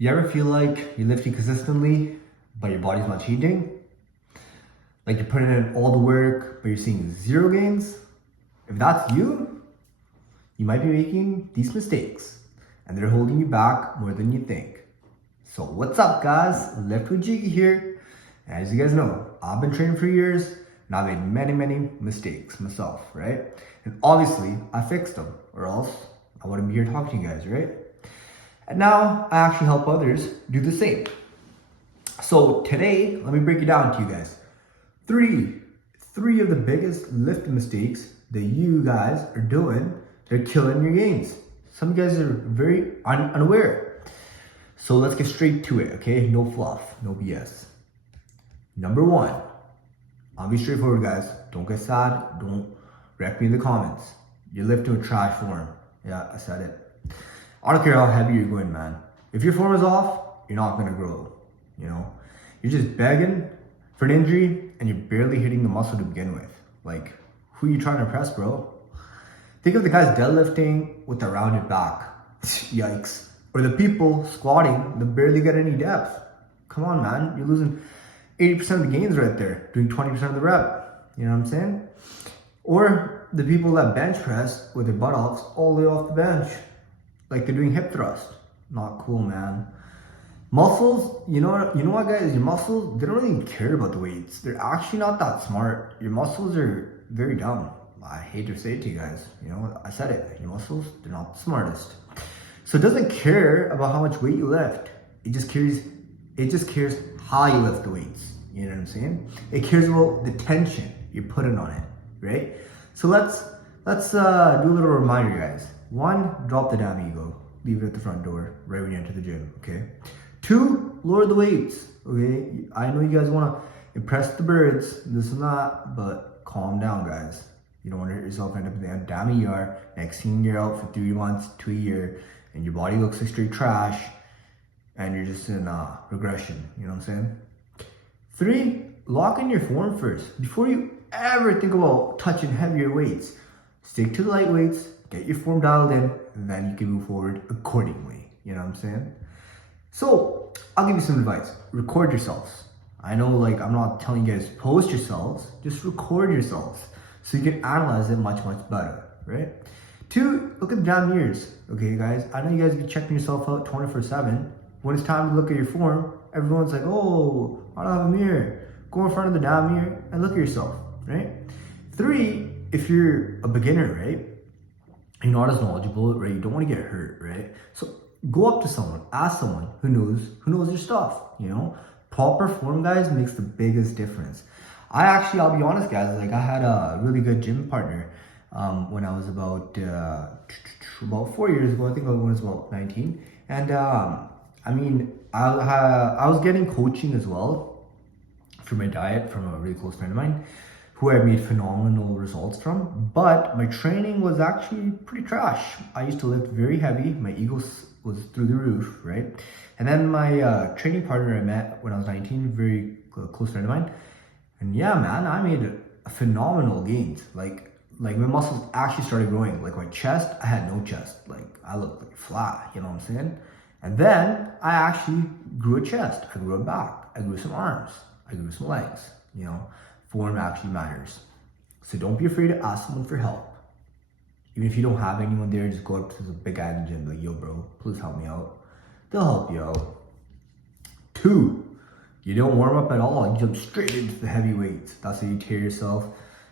You ever feel like you're lifting consistently, but your body's not changing? Like you're putting in all the work, but you're seeing zero gains? If that's you, you might be making these mistakes, and they're holding you back more than you think. So what's up, guys? Lift with Jiggy here. And as you guys know, I've been training for years, and I've made many mistakes myself, right? And obviously, I fixed them, or else I wouldn't be here talking to you guys, right? And now I actually help others do the same. So today, let me break it down to you guys. Three of the biggest lift mistakes that you guys are doing, they're killing your gains. Some of you guys are very unaware. So let's get straight to it, okay? No fluff, no BS. Number one, I'll be straightforward, guys. Don't get sad. Don't wreck me in the comments. You're lifting with trash form. Yeah, I said it. I don't care how heavy you're going, man. If your form is off, you're not gonna grow. You know, you're just begging for an injury, and you're barely hitting the muscle to begin with. Like, who are you trying to impress, bro? Think of the guys deadlifting with a rounded back. Yikes. Or the people squatting that barely get any depth. Come on, man. You're losing 80% of the gains right there, doing 20% of the rep. You know what I'm saying? Or the people that bench press with their buttocks all the way off the bench, like they're doing hip thrust. Not cool, man. Muscles, you know what, guys? Your muscles, they don't really care about the weights. They're actually not that smart. Your muscles are very dumb. I hate to say it to you guys. You know, I said it. Your muscles, they're not the smartest. So it doesn't care about how much weight you lift. It just cares how you lift the weights. You know what I'm saying? It cares about the tension you're putting on it, right? So let's do a little reminder, guys. 1, drop the damn ego. Leave it at the front door right when you enter the gym, okay? 2, lower the weights, okay? I know you guys want to impress the birds, this and that, but calm down, guys. You don't want to hurt yourself, end up in the damn ER. Next thing you're out for 3 months to a year, and your body looks like straight trash, and you're just in regression, you know what I'm saying? 3, lock in your form first. Before you ever think about touching heavier weights, stick to the light weights, get your form dialed in, and then you can move forward accordingly, you know what I'm saying? So, I'll give you some advice. Record yourselves. I know, like, I'm not telling you guys post yourselves, just record yourselves so you can analyze it much better, right? 2, look at the damn mirrors, okay, guys? I know you guys be checking yourself out 24/7. When it's time to look at your form, everyone's like, oh, I don't have a mirror. Go in front of the damn mirror and look at yourself, right? 3, if you're a beginner, right? You're not as knowledgeable, right? You don't want to get hurt, right? So go up to someone, ask someone who knows your stuff, you know? Proper form, guys, makes the biggest difference. I'll be honest, guys, like I had a really good gym partner when I was about 4 years ago. I think I was about 19. And I was getting coaching as well for my diet from a really close friend of mine who I made phenomenal results from, but my training was actually pretty trash. I used to lift very heavy. My ego was through the roof, right? And then my training partner I met when I was 19, very close friend of mine. And yeah, man, I made a phenomenal gains. Like my muscles actually started growing. Like my chest, I had no chest. Like I looked like flat, you know what I'm saying? And then I actually grew a chest. I grew a back. I grew some arms. I grew some legs, you know? Form actually matters. So don't be afraid to ask someone for help. Even if you don't have anyone there, just go up to the big guy in the gym, like, yo, bro, please help me out. They'll help you out. 2, you don't warm up at all. You jump straight into the heavy weights. That's how you tear yourself.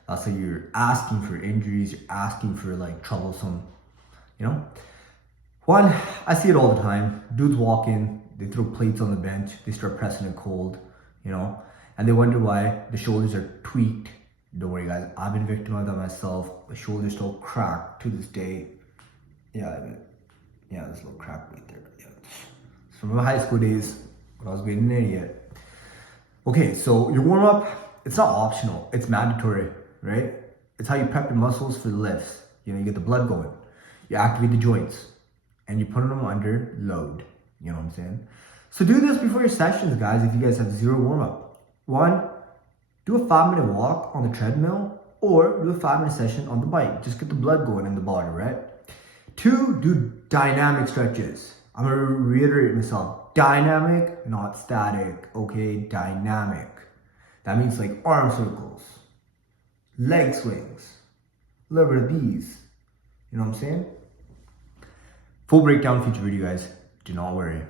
That's how you're asking for injuries. You're asking for like troublesome, you know? 1, I see it all the time. Dudes walk in, they throw plates on the bench, they start pressing it cold, you know? And they wonder why the shoulders are tweaked. Don't worry, guys. I've been victim of that myself. My shoulders still crack to this day. Yeah, there's a little crack right there. Yeah. From my high school days, when I was being an idiot. Okay, so your warm up, it's not optional. It's mandatory, right? It's how you prep your muscles for the lifts. You know, you get the blood going. You activate the joints. And you put them under load. You know what I'm saying? So do this before your sessions, guys, if you guys have zero warm up. 1, do a 5-minute walk on the treadmill or do a 5-minute session on the bike. Just get the blood going in the body, right? 2, do dynamic stretches. I'm gonna reiterate myself. Dynamic, not static, okay? Dynamic. That means like arm circles, leg swings, a little bit of these. You know what I'm saying? Full breakdown future video, guys. Do not worry.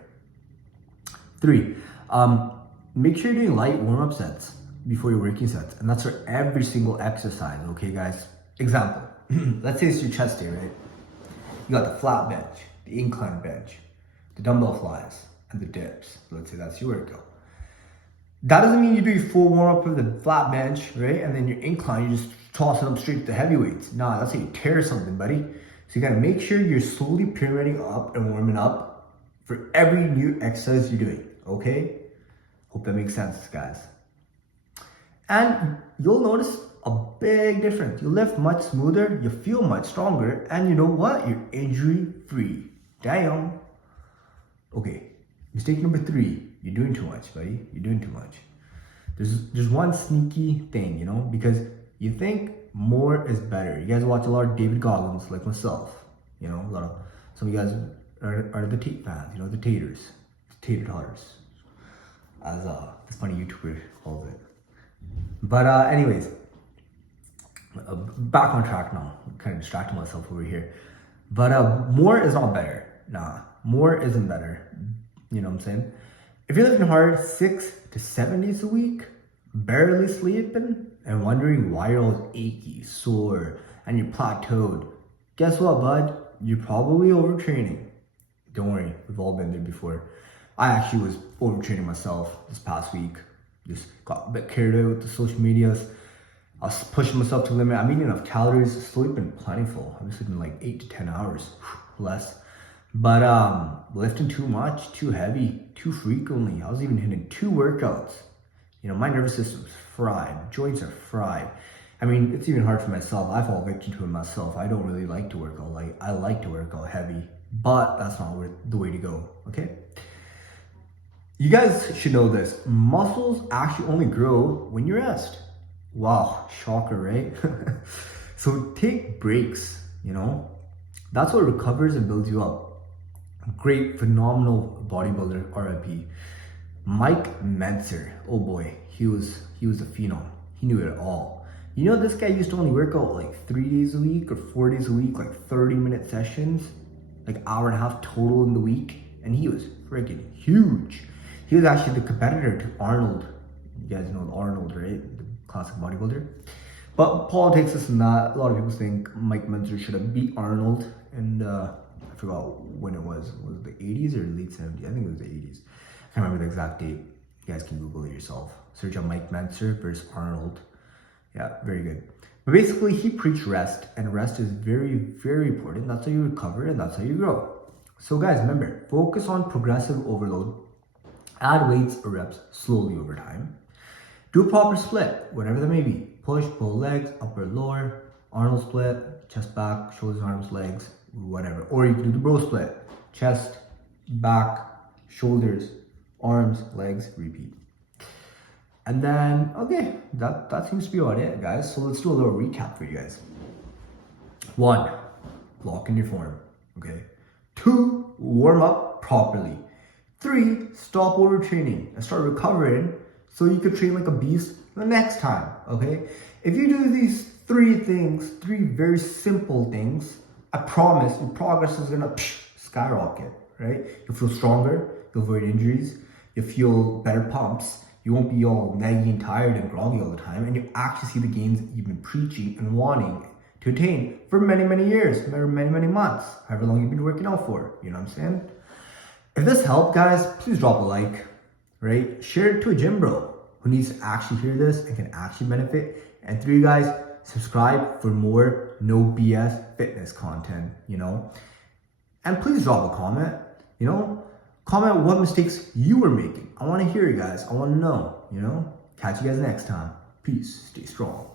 3, make sure you're doing light warm-up sets before your working sets. And that's for every single exercise, okay, guys? Example, let's say it's your chest day, right? You got the flat bench, the incline bench, the dumbbell flies, and the dips. Let's say that's your workout. That doesn't mean you do your full warm-up for the flat bench, right? And then your incline, you just toss it up straight to the heavyweights. Nah, that's how you tear something, buddy. So you gotta make sure you're slowly pyramiding up and warming up for every new exercise you're doing, okay? Hope that makes sense, guys. And you'll notice a big difference. You lift much smoother, you feel much stronger, and you know what? You're injury-free. Damn. Okay, mistake number 3. You're doing too much, buddy. You're doing too much. There's one sneaky thing, you know, because you think more is better. You guys watch a lot of David Goggins, like myself. You know, some of you guys are the Tate fans, you know, the taters, tater totters, as this funny YouTuber calls it. But anyways, back on track now. I'm kind of distracting myself over here. But more is not better. Nah, more isn't better. You know what I'm saying? If you're lifting hard 6 to 7 days a week, barely sleeping, and wondering why you're always achy, sore, and you're plateaued, guess what, bud? You're probably overtraining. Don't worry, we've all been there before. I actually was overtraining myself this past week. Just got a bit carried away with the social medias. I was pushing myself to the limit. I'm eating enough calories, sleeping plentiful. I'm sleeping like 8 to 10 hours, less. But lifting too much, too heavy, too frequently. I was even hitting 2 workouts. You know, my nervous system's fried, joints are fried. I mean, it's even hard for myself. I fall victim to it myself. I don't really like to work out light. I like to work out heavy, but that's not the way to go, okay? You guys should know this. Muscles actually only grow when you rest. Wow, shocker, right? So take breaks, you know? That's what recovers and builds you up. Great, phenomenal bodybuilder, RIP. Mike Mentzer, oh boy, he was a phenom. He knew it all. You know, this guy used to only work out like 3 days a week or 4 days a week, like 30-minute sessions, like hour and a half total in the week, and he was freaking huge. He was actually the competitor to Arnold. You guys know Arnold, right? The classic bodybuilder. But politics is not. A lot of people think Mike Mentzer should have beat Arnold, and I forgot when it was. Was it the 80s or late 70s? I think it was the 80s. I can't remember the exact date. You guys can Google it yourself. Search on Mike Mentzer versus Arnold. Yeah, very good. But basically, he preached rest, and rest is very, very important. That's how you recover, and that's how you grow. So guys, remember, focus on progressive overload. Add weights or reps slowly over time. Do a proper split, whatever that may be. Push, pull legs, upper, lower, Arnold split, chest, back, shoulders, arms, legs, whatever. Or you can do the bro split. Chest, back, shoulders, arms, legs, repeat. And then, okay, that seems to be about it, guys. So let's do a little recap for you guys. 1, lock in your form, okay? 2, warm up properly. 3, stop overtraining and start recovering so you can train like a beast the next time, okay? If you do these 3 things, 3 very simple things, I promise your progress is gonna skyrocket, right? You'll feel stronger, you'll avoid injuries, you'll feel better pumps, you won't be all naggy and tired and groggy all the time, and you actually see the gains you've been preaching and wanting to attain for many, many years, for many, many months, however long you've been working out for, you know what I'm saying? If this helped, guys, please drop a like, right? Share it to a gym bro who needs to actually hear this and can actually benefit. And 3, guys, subscribe for more no BS fitness content, you know? And please drop a comment, you know? Comment what mistakes you were making. I want to hear you guys. I want to know, you know? Catch you guys next time. Peace. Stay strong.